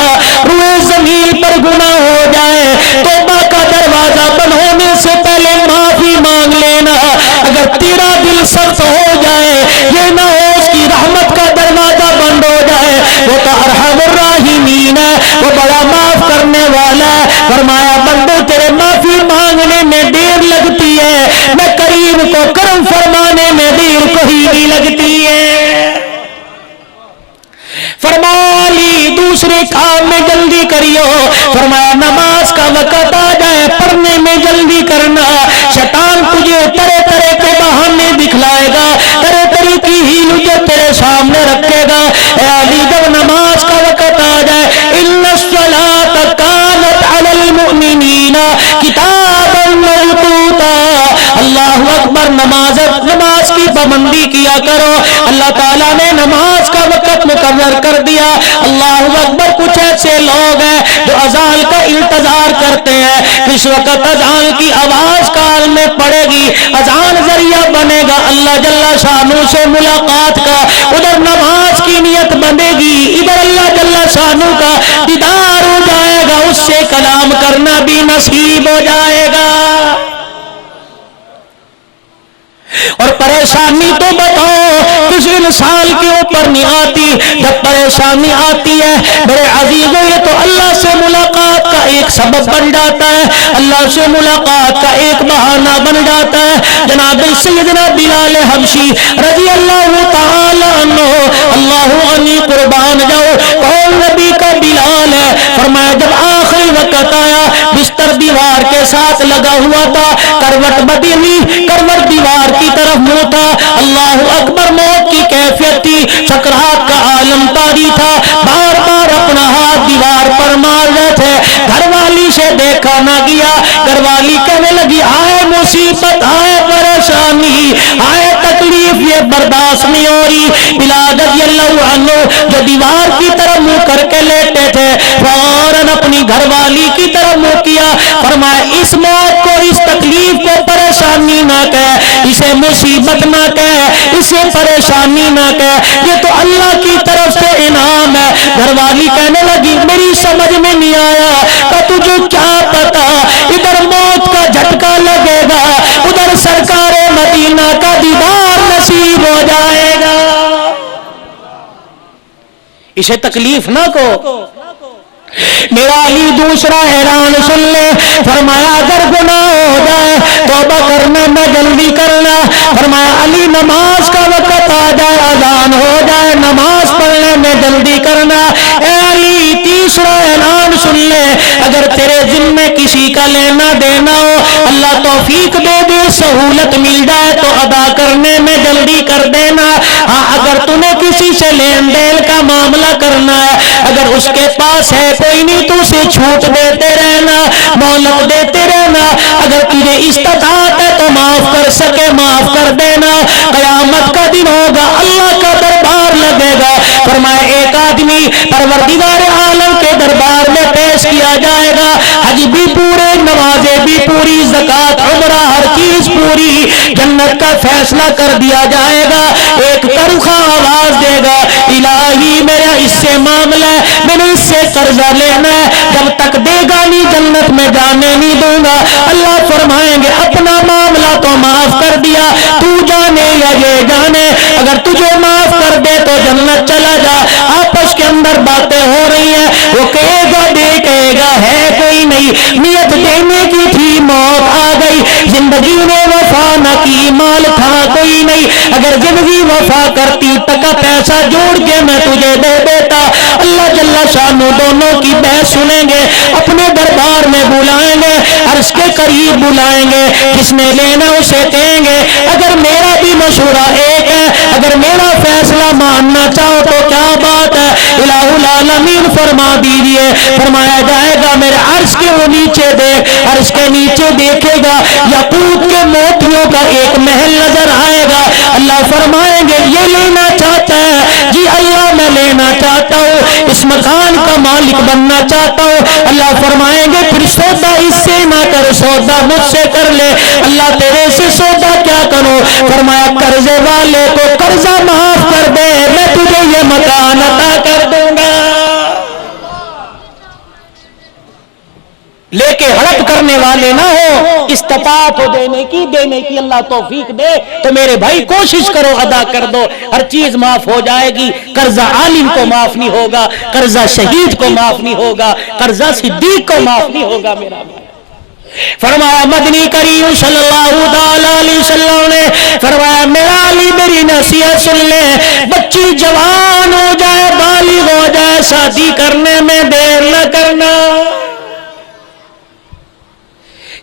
روئے زمین پر گناہ ہو جائے توبہ کا دروازہ بند ہونے سے پہلے معافی مانگ لینا، اگر تیرا دل سخت ہو جائے یہ نہ ہو اس کی رحمت کا دروازہ بند ہو جائے، وہ تو ارحم الراحمین ہے، وہ بڑا معاف کرنے والا ہے۔ فرمایا بندو تیرے معافی مانگنے میں دیر لگتی ہے، میں کریم کو کرم فرمانے میں دیر کوئی نہیں لگتی ہے۔ فرمایا علی دوسرے کام میں جلدی کریو، فرمایا نماز کا وقت آ جائے پڑھنے میں جلدی کرنا، شیطان تجھے طرح طرح کے بہانے دکھلائے گا، طرح طرح کی ہیل جو تیرے سامنے رکھے گا۔ اے علی جب نماز کا وقت آ جائے، ان الصلاۃ کانت علی المؤمنین کتابا موقوتا، اللہ اکبر، اکبر نماز کی پابندی کیا کرو. اللہ تعالیٰ نے نماز کا وقت مقرر کر دیا. اللہ اکبر. کچھ ایسے لوگ ہیں جو اذان کا انتظار کرتے ہیں کس وقت اذان کی آواز کان میں پڑے گی, اذان ذریعہ بنے گا اللہ جل شانہ سے ملاقات کا, ادھر نماز کی نیت بنے گی, ادھر اللہ جل شانہ کا دیدار ہو جائے گا, اس سے کلام کرنا بھی نصیب ہو جائے گا. اور پریشانی تو بتاؤ کس انسان کے اوپر نہیں آتی, جب پریشانی آتی ہے میرے عزیزوں یہ تو اللہ سے ملاقات کا ایک سبب بن جاتا ہے, اللہ سے ملاقات کا ایک بہانہ بن جاتا ہے. جناب سیدنا بلال حبشی رضی اللہ تعالی عنہ, اللہ عنہ قربان جاؤ, کون نبی کا بلال ہے. فرمایا جب آخری وقت آیا بستر دیوار کے ساتھ لگا ہوا تھا, کروٹ بدی ہوئی, کروٹ دیوار کی طرف منہ تھا. اللہ اکبر. موت کی کیفیت تھی, سکرات کا عالم طاری تھا, بار بار اپنا ہاتھ دیوار پر مار رہے تھے. گھر والی سے دیکھا نہ گیا, گھر والی کہنے لگی آئے مصیبت, آئے پریشانی, آئے تکلیف, یہ برداشت نہیں ہو رہی. بلال رضی اللہ عنہ جو دیوار کی طرف منہ کر کے لیٹے تھے فوراً اپنی گھر والی کی طرف منہ کیا. فرمایا اس موت کو, اس تکلیف کو پریشانی نہ کہے, اسے مصیبت نہ کہے, اسے پریشانی نہ کہے, یہ تو اللہ کی طرف سے انعام ہے. گھر والی کہنے لگی میری سمجھ میں نہیں آیا کہ تجھے کیا پتا, ادھر موت کا جھٹکا لگے گا, ادھر سرکار مدینہ کا دیدار نصیب ہو جائے گا. اسے تکلیف نہ کو. میرا علی دوسرا اعلان سن لے. فرمایا اگر گناہ ہو جائے توبہ کرنا میں جلدی کرنا. فرمایا علی نماز کا وقت آ جائے, اذان ہو جائے, نماز پڑھنے میں جلدی کرنا. اے علی تیسرا اعلان سن لے, اگر تیرے ذمہ کسی کا لینا دینا ہو, اللہ توفیق دے دے, سہولت مل جائے تو ادا کرنے میں جلدی کر دینا. ہاں اگر تمہیں کسی سے لین دین کا معاملہ کرنا ہے, اگر اس کے پاس ہے کوئی نہیں تو اسے چھوٹ دیتے رہنا, مہلت دیتے رہنا. اگر تجھے استطاعت ہے تو معاف کر سکے معاف کر دینا. قیامت کا دن ہوگا, اللہ کا دربار لگے گا. فرمایا ایک آدمی پروردگار عالم کے دربار میں پیش کیا جائے گا, حج بھی پورے, نمازیں بھی پوری, زکات عمرہ ہر چیز پوری, جنت کا فیصلہ کر دیا جائے گا. ایک ترخا آواز دے گا الہی میرا اس سے معاملہ ہے, میں نے اس سے قرضہ لینا ہے, جب تک دے گا نہیں جنت میں جانے نہیں دوں گا. اللہ فرمائیں گے اپنا معاملہ تو معاف کر دیا, تو جانے یا یہ جانے, اگر تجھے معاف کر دے تو جنت چلا جا. آپس کے اندر باتیں ہو رہی ہیں, وہ کہے گا دے, کہے گا ہے کوئی نہیں, نیت دینے کی تھی موت آ گئی, زندگی نے وفا نہ کی, مال تھا کوئی نہیں, اگر زندگی وفا کرتی ٹکا پیسہ جوڑ کے میں تجھے دے دیتا. اللہ جل شانہ دونوں کی بحث سنیں گے, اپنے دربار میں بلائیں گے, عرش کے قریب بلائیں گے, جس نے لینا اسے کہیں گے اگر میرا بھی مشورہ ایک ہے, اگر میرا فیصلہ ماننا چاہو تو کیا بات ہے, الہ العالمین فرما دیجئے. فرمایا جائے گا میرے عرش کے وہ نیچے دیکھ, عرش کے نیچے دیکھے گا یاقوت کے موتیوں کا ایک محل نظر آئے گا. اللہ فرمائیں گے یہ لینا چاہتا ہے, جی اللہ میں لینا چاہتا ہوں, اس مکان کا مالک بننا چاہتا ہوں. اللہ فرمائیں گے پھر سودا اس سے نہ کر, سودا مجھ سے کر لے. اللہ تیرے سے سودا کیا کروں. فرمایا قرضے والے کو قرضہ معاف کر دے, میں تجھے یہ مکان عطا کر دوں گا. لے کے ہڑپ کرنے والے نہ ہو, استطاعت ہو دینے کی اللہ توفیق دے تو میرے بھائی کوشش کرو ادا کر دو, ہر چیز معاف ہو جائے گی. قرضہ عالم کو معاف نہیں ہوگا, قرضہ شہید کو معاف نہیں ہوگا, قرضہ صدیق کو معاف نہیں ہوگا. میرا بھائی فرمایا مدنی کریم صلی اللہ علیہ وسلم نے فرمایا میرا علی میری نصیحت سن لے, بچی جوان ہو جائے, بالغ ہو جائے, شادی کرنے میں دیر نہ کرنا.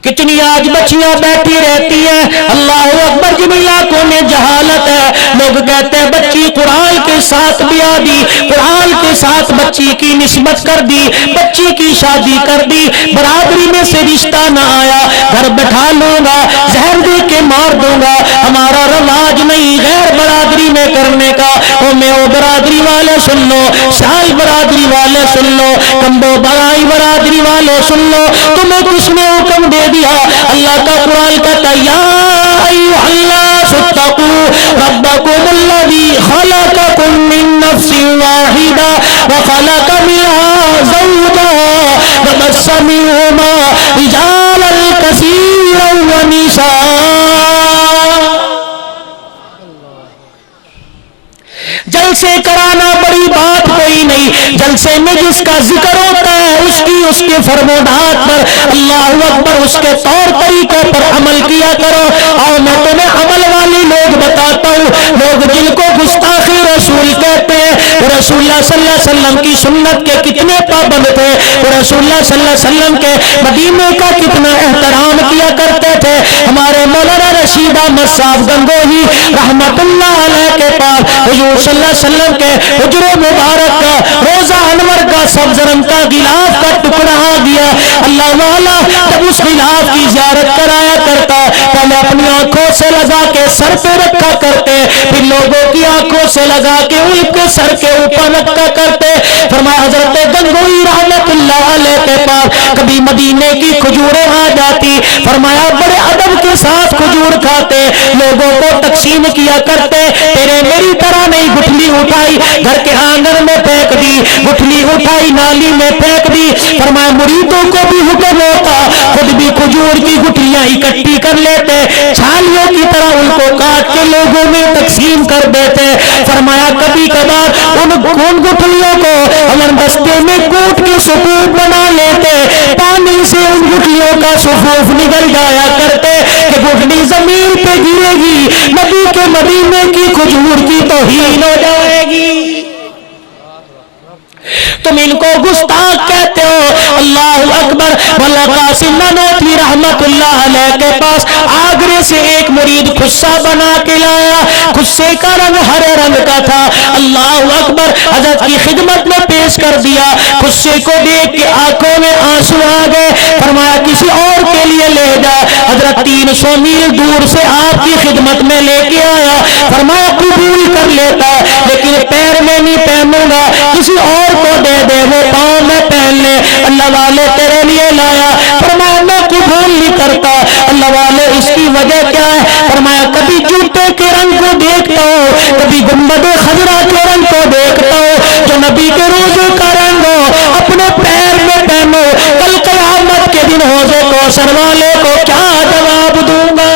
کتنی آج بچیاں بیٹھی رہتی ہیں, اللہ اکبر, جن علاقوں میں جہالت ہے, لوگ کہتے ہیں بچی قرآن کے ساتھ بیاہ دی، قرآن کے ساتھ بچی کی نسبت کر دی، بچی کی شادی کر دی، برادری میں سے رشتہ نہ آیا، گھر بٹھا لوں گا، زہر دے کے مار دوں گا، ہمارا رواج نہیں غیر برادری میں کرنے کا۔ او برادری والے سن لو، سال برادری والے سن لو، کمبو برائی برادری والے سن لو، تمہیں کس نے حکم دے دیا؟ اللہ کا قرآن کہتا ہے یا ایھا الناس اتقوا ربکم الذی خلقکم من نفس واحدہ وخلق منها زوجها وبث منہما رجالا کثیرا ونساء۔ جلسے کرانا بڑی بات کوئی نہیں، جلسے میں جس کا ذکر ہوتا ہے اس کے فرمودات پر اللہ اکبر اس کے طور طریقوں پر عمل کیا کرو۔ اور میں تمہیں عمل والی لوگ بتاتا ہوں، لوگ جن کو گستاخی رسول کہتے ہیں، وہ رسول اللہ صلی اللہ علیہ وسلم کی سنت کے کتنے پابند تھے، وہ رسول اللہ صلی اللہ علیہ وسلم کے مدینے کا کتنا احترام کیا کرتے تھے۔ ہمارے مولانا رشید احمد صاحب گنگوہی رحمت اللہ علیہ کے پاس حضور صلی اللہ علیہ وسلم کے حجر مبارک کا روزہ انور کا سبز رنگ کا غلاف کا ٹکڑا آ گیا۔ اللہ والا جب اس غلاف کی زیارت کرایا کرتا، پہلے اپنی آنکھوں سے لگا کے سر پہ رکھا کرتے، پھر لوگوں کی آنکھوں سے لگا کے ان کے سر کے اوپر رکھا کرتے۔ فرمایا حضرت گنگوہی رحمت اللہ علیہ کے پاس کبھی مدینے کی کھجوریں آ جاتی، فرمایا بڑے ادب کے ساتھ کھجور کھاتے، لوگوں کو تقسیم کیا کرتے، تیرے میری طرح نہیں گٹھلی اٹھائی گھر کے آنگن میں پھینک دی، گٹھلی اٹھائی نالی میں پھینک دی۔ فرمایا مریدوں کو بھی حکم ہوتا، خود بھی کھجور کی گٹھلیاں اکٹھی کر لیتے، چھالیوں کی طرح ان کو کاٹ کے لوگوں میں تقسیم کر دیتے۔ فرمایا کبھی کبھار ان گٹھلیوں کو ہم بستے میں کوٹ کے صفوف بنا لیتے، پانی سے ان گٹھلیوں کا صفوف نکل جایا کرتے کہ گٹھلی زمین پہ گرے گی، نبی کے مدینے کی کھجور کی توہین ہو جائے گی۔ تم ان کو گستاخ کہتے ہو۔ اللہ اکبر۔ مولا قاسم نانوتوی رحمت اللہ علیہ کے پاس آگرے سے ایک مرید خصہ بنا کے لایا، خصے کا رنگ ہرے رنگ کا تھا۔ اللہ اکبر۔ حضرت کی خدمت میں پیش کر دیا، خصے کو دیکھ کے آنکھوں میں آنسو آ گئے۔ فرمایا کسی اور کے لیے لے جا۔ حضرت 300 میل دور سے آپ کی خدمت میں لے کے آیا، فرمایا قبول کر لیتا لیکن پیر میں نہیں پہنوں گا، کسی اور کو دے دے، وہ پاؤں میں پہن لے۔ اللہ والے تیرے لیے لایا، فرمایا میں قبول نہیں کرتا۔ اللہ والے اس کی وجہ کیا ہے؟ فرمایا کبھی جوتے کے رنگ کو دیکھتا ہوں، کبھی گنبد خضرا کے رنگ کو دیکھتا ہوں، جو نبی کے روزے کا رنگ ہو اپنے پیر میں پہنو، کل قیامت کے دن حوض کوثر والے کو کیا جواب دوں گا؟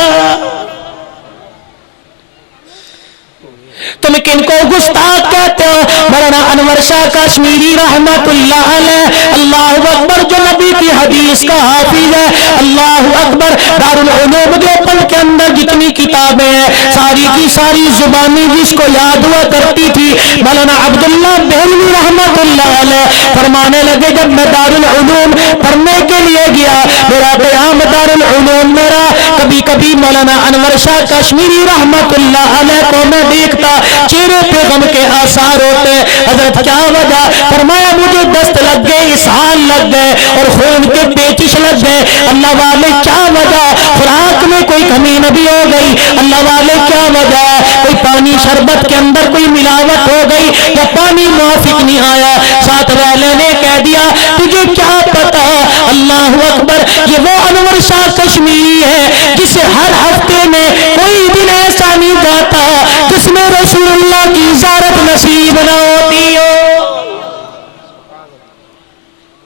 تم کن کو گستاخ کہتے ہو؟ مولانا انور شاہ کشمیری رحمت اللہ علیہ، اللہ اکبر، جو نبی کی حدیث کا حافظ ہے۔ اللہ اکبر۔ دارالعلوم دیوبند کے اندر جتنی کتابیں ہیں ساری کی ساری زبانی جس کو یاد ہوا کرتی تھی مولانا عبداللہ دہلوی رحمت اللہ علیہ فرمانے لگے، جب میں دارالعلوم پڑھنے کے لیے گیا، میرا قیام دارالعلوم میرا، کبھی کبھی مولانا انور شاہ کشمیری رحمت اللہ علیہ کو میں دیکھتا، چہرے پہ غم کے آثار ہوتے۔ حضرت کیا وجہ؟ فرمایا مجھے دست لگ گئے، اسہال لگ گئے اور خون کے پیچش لگ گئے۔ اللہ والے کیا وجہ؟ خوراک میں کوئی کمی نبی ہو گئی۔ اللہ والے کیا وجہ؟ کوئی پانی شربت کے اندر کوئی ملاوٹ ہو گئی یا پانی موافق نہیں آیا۔ ساتھ والے نے کہہ دیا تجھے کیا پتا؟ اللہ اکبر۔ یہ وہ انور شاہ کشمیری ہے جسے ہر ہفتے میں کوئی دن ایسا نہیں جاتا جس میں رسول اللہ کی زیارت نصیب نہ ہوتی ہو،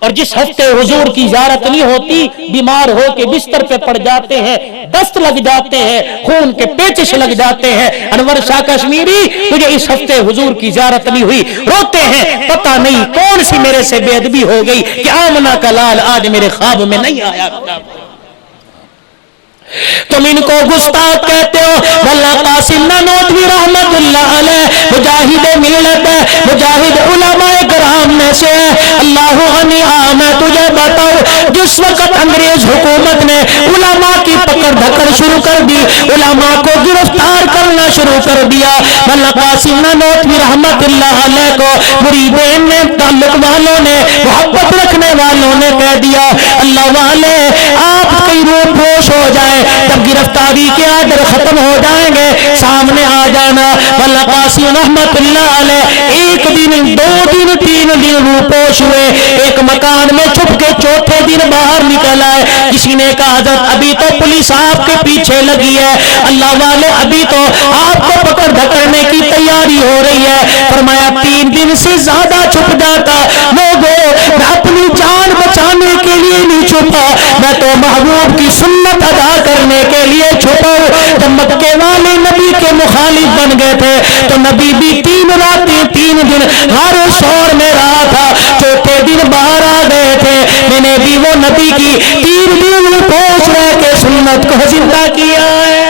اور جس ہفتے حضور کی زیارت نہیں ہوتی بیمار ہو کے بستر پہ پڑ جاتے ہیں، دست لگ جاتے ہیں، خون کے پیچش لگ جاتے ہیں۔ انور شاہ کشمیری تجھے اس ہفتے حضور کی زیارت نہیں ہوئی، روتے ہیں، پتہ نہیں کون سی میرے سے بے ادبی ہو گئی کہ آمنہ کا لال آج میرے خواب میں نہیں آیا۔ تم ان کو گستاخ کہتے ہو۔ مولا قاسم نانوتوی رحمت اللہ علیہ مجاہد ملت ہے، مجاہد علماء کرام میں سے ہے۔ اللہ غنی، میں تجھے بتاؤں جس وقت انگریز حکومت نے علماء کی پکڑ دھکڑ شروع کر دی، علماء کو گرفتار کرنا شروع کر دیا۔ مولانا قاسم نانوتوی رحمت اللہ علیہ کو مریدین نے، تعلق والوں نے، محبت رکھنے والوں نے کہہ دیا اللہ والے آپ کئی روح پوش ہو جائے، جب گرفتاری کے آرڈر ختم ہو جائیں گے سامنے آ جانا۔ مولانا قاسم رحمت اللہ علیہ ایک دن، دو دن، تین دن روح پوش ہوئے، ایک مکان میں چھپ کے چوتھے دن باہر نکل آئے۔ کسی نے کہا حضرت ابھی تو پولیس آپ کے پیچھے لگی ہے، اللہ والے ابھی تو آپ کو پکڑ دھکڑنے کی تیاری ہو رہی ہے۔ فرمایا 3 دن سے زیادہ چھپ جاتا لوگوں، میں اپنی جان بچانے کے لیے نہیں چھپا، میں تو محبوب کی سنت ادا کرنے کے لیے چھپا ہوں۔ جب مکے والے نبی کے مخالف بن گئے تھے تو نبی بھی 3 راتیں 3 دن ہر شور میں رہا تھا، چوتھے دن باہر آ گئے تھے۔ میں نے بھی وہ نبی کی 3 دن پوچھ رہے کہ سنت کو زندہ کیا ہے۔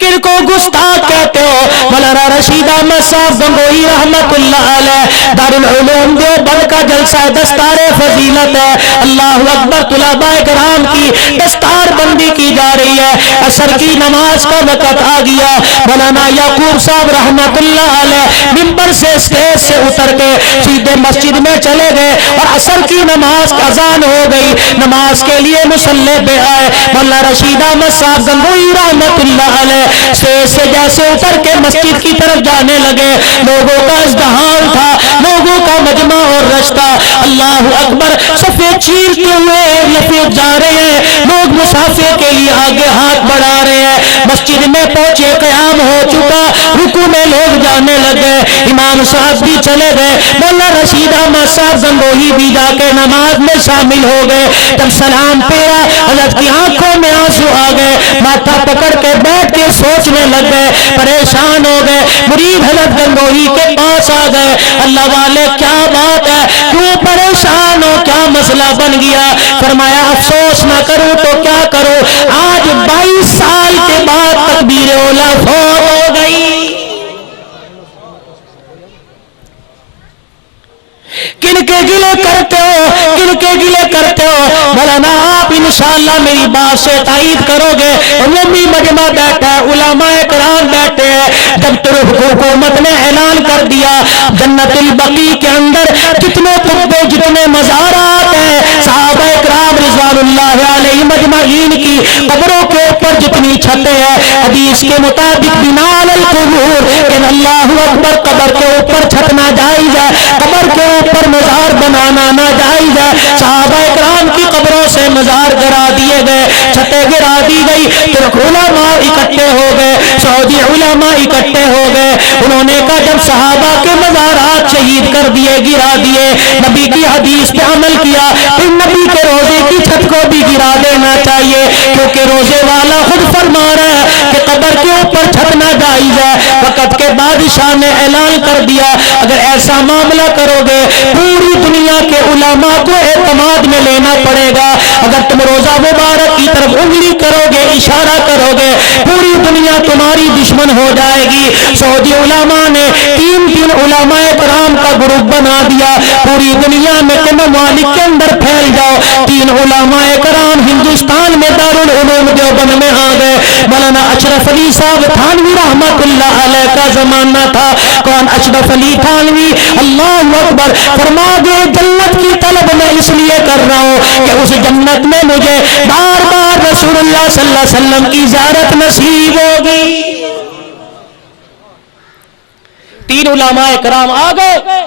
کن کو گستاخ کہتے ہو؟ مولانا رشید احمد صاحب گنگوہی رحمت اللہ علیہ، دارالعلوم دیوبند کا جلسہ دستار فضیلت ہے، اللہ اکبر، طلباء کرام کی دستار بندی کی جا رہی ہے، عصر کی نماز کا وقت آ گیا۔ مولانا یعقوب صاحب رحمت اللہ علیہ ممبر سے اسٹیج سے اتر کے سیدھے مسجد میں چلے گئے اور عصر کی نماز کا اذان ہو گئی، نماز کے لیے مصلی پہ آئے۔ مولانا رشید احمد صاحب گنگوہی رحمت اللہ علیہ اسٹیج سے جیسے اتر کے مسجد کی طرف جانے لگے، لوگوں کا ازدحام تھا، لوگوں کا مجمع اور رشتہ، اللہ اکبر، صفے چیرتے ہوئے لپیٹ جا رہے ہیں، لوگ مسافے کے لیے آگے ہاتھ بڑھا رہے ہیں۔ مسجد میں پہنچے، قیام ہو چکا، رکوع میں لوگ جانے لگے، امام صاحب بھی چلے گئے، مولانا رشید احمد صاحب گنگوہی بھی جا کے نماز میں شامل ہو گئے۔ جب سلام پھیرا، حضرت کی آنکھوں میں آنسو آ گئے، ماتھا پکڑ کے بیٹھ کے سوچنے لگ گئے، پریشان ہو گئے۔ مرید حضرت گنگوہی کے پاس آ گئے، اللہ والے کیا بات ہے، کیوں پریشان ہو، کیا مسئلہ بن گیا؟ فرمایا افسوس نہ کروں تو کیا کروں، آج 22 سال کے بعد تکبیر اولیٰ فوت ہو گئی۔ کن کے گلے کرتے ہو، کن کے گلے کرتے ہو؟ مولانا آپ انشاءاللہ میری بات سے تائید کرو گے، عمومی مجمع بیٹھا ہے، علماء کرام بیٹھے ہیں، جب ترک حکومت نے اعلان کر دیا جنت البقیع کے اندر جتنے قبے، جتنے مزارات ہیں، صحابہ کرام رضوان اللہ علیہ مجمعین کی قبروں کے اوپر جتنی چھتیں ہیں، حدیث کے مطابق بنا علی القبور، کہ اللہ اکبر، قبر کے اوپر چھت ناجائز ہے، قبر کے اوپر مزار بنانا ناجائز ہے۔ صحابہ کرام کی قبروں سے مزار گرا دیے گئے، چھتیں گرا دی گئی، ترک علماء اکٹھے ہو گئے، سعودی علماء اکٹھے ہو گئے، انہوں نے کہا جب صحابہ کے مزارات شہید کر دیے، گرا دیے، نبی کی حدیث پہ عمل کیا، پھر نبی کے روزے کی چھت کو بھی گرا دینا چاہیے، کیونکہ روزے والا خود فرما رہا ہے کہ قبر کے اوپر چھت ناجائز ہے۔ وقت کے بادشاہ نے اعلان کر دیا اگر ایسا معاملہ کرو گے پوری دنیا کے علماء کو اعتماد میں لینا پڑے گا، اگر تم روزہ مبارک کی طرف انگلی کرو گے، اشارہ کرو گے، پوری دنیا تمہاری دشمن ہو جائے گی۔ سعودی علماء نے 3 علماء کرام کا گروپ بنا دیا، پوری دنیا میں کے ممالک کے اندر پھیل جاؤ۔ 3 علماء کرام ہندوستان میں دارالعلوم دیوبند میں آ گئے۔ مولانا اشرف علی صاحب تھانوی رحمت اللہ علیہ کا زمانہ تھا۔ کون اشرف علی تھانوی؟ اللہ اکبر، فرما دے جنت کی طلب میں اس لیے کر رہا ہوں کہ اس جنت میں مجھے بار بار رسول اللہ صلی اللہ علیہ وسلم کی زیارت نصیب ہوگی۔ 3 علماء کرام آ گئے،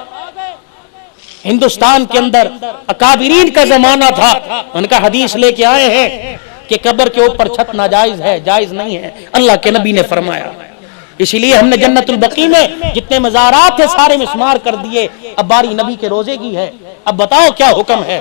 ہندوستان کے اندر اکابرین کا زمانہ تھا، ان کا حدیث لے کے آئے ہیں کہ قبر کے اوپر چھت ناجائز ہے، جائز نہیں ہے، اللہ کے نبی نے فرمایا۔ اسی لیے ہم نے جنت البقیع میں جتنے مزارات تھے سارے مسمار کر دیے، اب باری نبی کے روزے کی ہے، اب بتاؤ کیا حکم ہے؟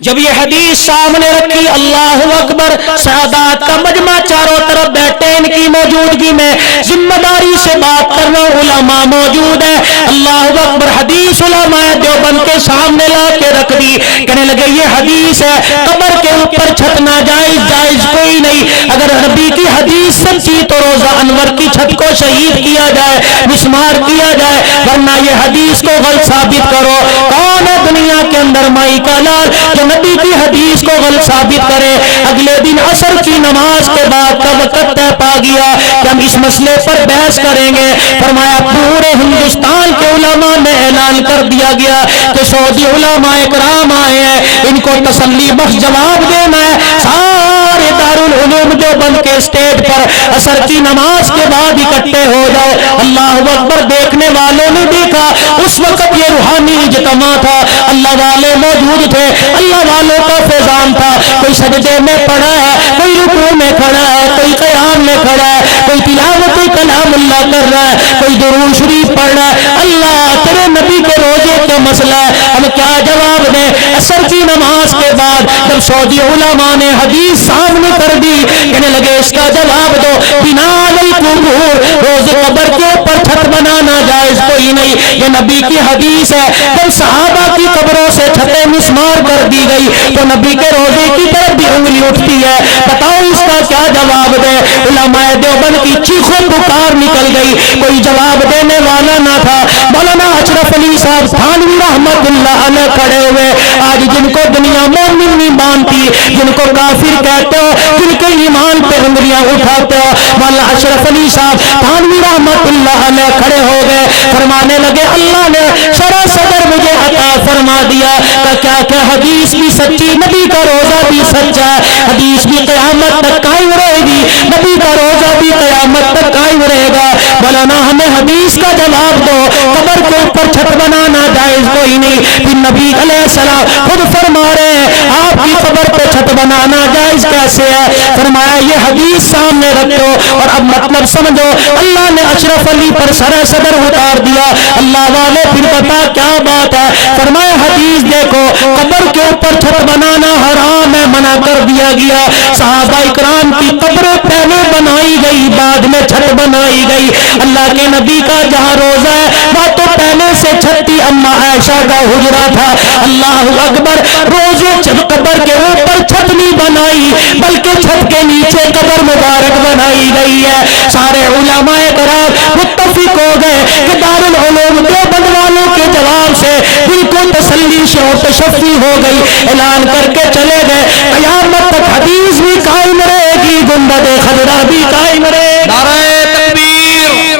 جب یہ حدیث سامنے رکھی، اللہ اکبر، سعادات کا مجمع چاروں طرف بیٹھے، ان کی موجودگی میں ذمہ داری سے بات کرنا، علماء موجود ہیں، اللہ اکبر، حدیث علماء دیوبند کے سامنے لا کے رکھ دی، کہنے لگے یہ حدیث ہے قبر کے اوپر چھت ناجائز، جائز کوئی نہیں، اگر نبی کی حدیث سچی تو روزہ انور کی چھت کو شہید کیا جائے، مسمار کیا جائے، ورنہ یہ حدیث کو غلط ثابت کرو۔ کون ہے دنیا کے اندر مائی کا لال جو نبی کی حدیث کو غلط ثابت کرے. اگلے دن عصر کی نماز کے بعد کا وقت طے پا گیا کہ ہم اس مسئلے پر بحث کریں گے. فرمایا پورے ہندوستان کے علماء میں اعلان کر دیا گیا کہ سعودی علماء کرام آئے ہیں, ان کو تسلی بخش جواب دینا ہے. سارے دارالعلوم دیوبند کے اسٹیج پر عصر کی نماز کے بعد اکٹھے ہو جاؤ. اللہ اکبر. دیکھنے والوں نے دیکھا اس وقت یہ روحانی اجتماع تھا, اللہ والے موجود تھے, اللہ والوں کا فیضان تھا. کوئی سجدے میں پڑا ہے, کوئی رکوع میں کھڑا ہے, کوئی قیام میں کھڑا ہے, کوئی تلاوت کلام اللہ کر رہا ہے, کوئی درود شریف پڑھ رہا ہے. اللہ تیرے نبی کے روزے کا مسئلہ ہے, ہم کیا جواب دیں؟ عصر کی نماز کے بعد جب سعودی علماء نے حدیث سامنے کر دی, کہنے لگے اس کا جواب دو. بنا القبور, روز قبر کے اوپر چھت بنانا جائز کوئی نہیں. یہ نبی کی حدیث ہے. جب صحابہ کی قبروں سے چھتیں مسمار کر دی گئی تو نبی کے روزے کی طرف بھی انگلی اٹھتی ہے. بتاؤ اس کا کیا جواب دے؟ علماء دیوبند کی چیخوں پکار نکل گئی, کوئی جواب دینے والا نہ تھا. مولانا اشرف علی صاحب تھانوی رحمت اللہ علیہ کھڑے ہوئے. آج جن کو دنیا مومن نہیں مانتی, جن کو کافر کہتے ہو, جن کے ایمان پہ انگلیاں اٹھاتے ہو, مولانا اشرف علی صاحب تھانوی رحمت اللہ علیہ کھڑے ہو گئے. فرمانے لگے اللہ نے شرع صدر مجھے عطا فرما دیا کہ کیا کہ حدیث بھی سچی, نبی کا روزہ بھی سچا ہے, حدیث بھی قیامت تک قائم رہے گی, نبی کا روزہ بھی قیامت تک قائم رہے گا. مولانا ہمیں حدیث کا جواب دو. قبر کے اوپر چھت بنانا جائز کوئی نہیں. پھر نبی علیہ السلام خود فرما رہے ہیں آپ کی قبر پہ چھت بنانا جائز کیسے ہے؟ فرمایا یہ حدیث سامنے رکھو اور اب مطلب سمجھو. اللہ نے اشرف علی پر سر صدر اتار دیا. اللہ والے پھر بتا کیا بات ہے؟ فرمایا حدیث دیکھو, قبر کے اوپر چھت بنانا حرام ہے, منع کر دیا گیا. صحابہ اکرام کی قبریں پہلے بنائی گئی, بعد میں چھت بنائی گئی. اللہ کے نبی کا جہاں روزہ ہے وہ تو پہلے سے چھت تھی, اما عائشہ کا حجرہ تھا. اللہ اکبر. روزے قبر کے اوپر چھت نہیں بنائی بلکہ چھت کے نیچے قبر مبارک بنائی گئی ہے. سارے علماء کرام متفق ہو گئے کہ دارالعلوم دیوبند والوں کے جواب سے بالکل تسلی سے اور تشفی ہو گئی. اعلان کر کے چلے گئے قیامت تک حدیث بھی قائم رہے گی, گنبد خضرا بھی قائم رہے گی. نعرہ تکبیر,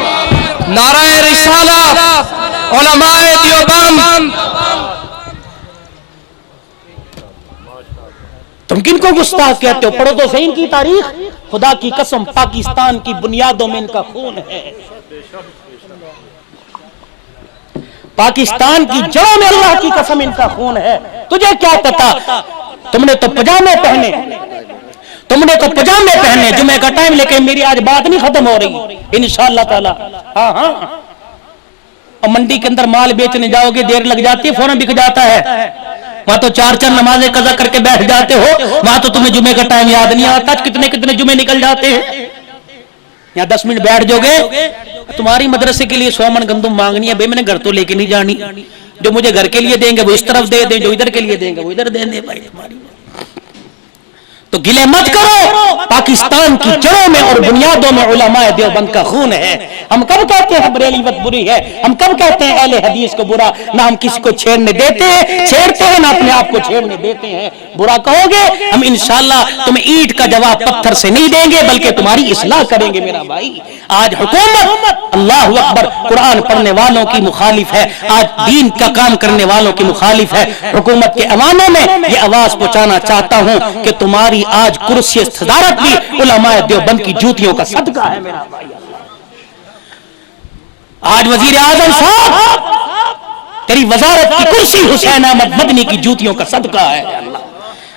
نعرہ رسالہ, علماء دیوبند. تم کن کو گستاخ کہتے ہو؟ پڑھو تو صحیح ان کی تاریخ. خدا کی قسم پاکستان کی بنیادوں میں ان کا خون ہے, پاکستان کی جڑوں میں اللہ کی قسم ان کا خون ہے. تجھے کیا پتا؟ تم نے تو پجامے پہنے, تم نے تو پجامے پہنے. جمعہ کا ٹائم, لیکن میری آج بات نہیں ختم ہو رہی انشاءاللہ تعالی. ہاں ہاں, اور منڈی کے اندر مال بیچنے جاؤ گے, دیر لگ جاتی ہے, فوراں بک جاتا ہے. وہاں تو چار چار نمازیں قضا کر کے بیٹھ جاتے ہو, وہاں تو تمہیں جمعے کا ٹائم یاد نہیں آتا. کتنے کتنے جمعے نکل جاتے ہیں. یہاں 10 منٹ بیٹھ جاؤ گے, تمہاری مدرسے کے لیے 100 من گندم مانگنی ہے. بے میں نے گھر تو لے کے نہیں جانی, جو مجھے گھر کے لیے دیں گے وہ اس طرف دے دیں, جو ادھر کے لیے دیں گے وہ ادھر دیں. بھائی تمہاری تو گلے مت کرو. پاکستان کی جڑوں میں اور بنیادوں میں علماء دیوبند کا خون ہے. ہم کب کہتے ہیں بریلویت بری ہے؟ ہم کب کہتے ہیں اہل حدیث کو برا؟ نہ ہم کسی کو چھیڑنے دیتے ہیں, چھیڑتے ہیں, نہ اپنے آپ کو چھیڑنے دیتے ہیں. برا کہو گے ہم انشاءاللہ تمہیں اینٹ کا جواب پتھر سے نہیں دیں گے بلکہ تمہاری اصلاح کریں گے. میرا بھائی, آج حکومت اللہ اکبر قرآن پڑھنے والوں کی مخالف ہے, آج دین کا کام کرنے والوں کی مخالف ہے. حکومت کے ایوانوں میں یہ آواز پہنچانا چاہتا ہوں کہ تمہاری آج کرسی صدارت بھی علماء دیوبند کی جوتیوں کا صدقہ ہے. میرا بھائی, آج وزیر اعظم صاحب تیری وزارت کی کرسی حسین احمد مدنی کی جوتیوں کا صدقہ ہے.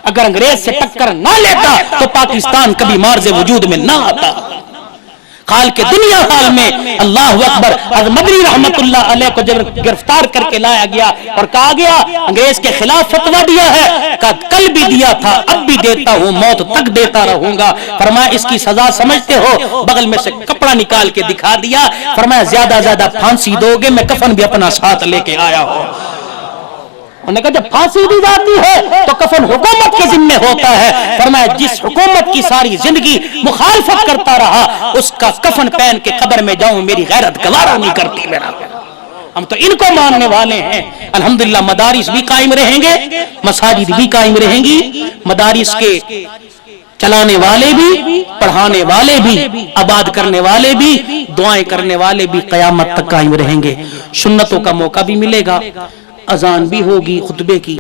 اگر انگریز سے ٹکر نہ لیتا تو پاکستان کبھی مارز وجود میں نہ آتا. حال کے دنیا حال میں اللہ اکبر مدنی رحمت اللہ علیہ کو جب گرفتار کر کے لایا گیا اور کہا گیا انگریز کے خلاف فتویٰ دیا ہے, کہا کل بھی دیا تھا, اب بھی دیتا ہوں, موت تک دیتا رہوں گا. فرمایا اس کی سزا سمجھتے ہو؟ بغل میں سے کپڑا نکال کے دکھا دیا. فرمایا زیادہ زیادہ پھانسی دو گے, میں کفن بھی اپنا ساتھ لے کے آیا ہوں. انہوں نے کہا جب پھانسی دی جاتی ہے تو کفن حکومت کے ذمہ ہوتا ہے. فرمایا جس حکومت کی ساری زندگی مخالفت کرتا رہا اس کا کفن پہن کے قبر میں جاؤں میری غیرت گوارا نہیں کرتی. میرا ہم تو ان کو ماننے والے ہیں. الحمدللہ مدارس بھی قائم رہیں گے, مساجد بھی قائم رہیں گی, مدارس کے چلانے والے بھی, پڑھانے والے بھی, آباد کرنے والے بھی, دعائیں کرنے والے بھی قیامت تک قائم رہیں گے. سنتوں کا موقع بھی ملے گا, اذان بھی ہوگی خطبے کی.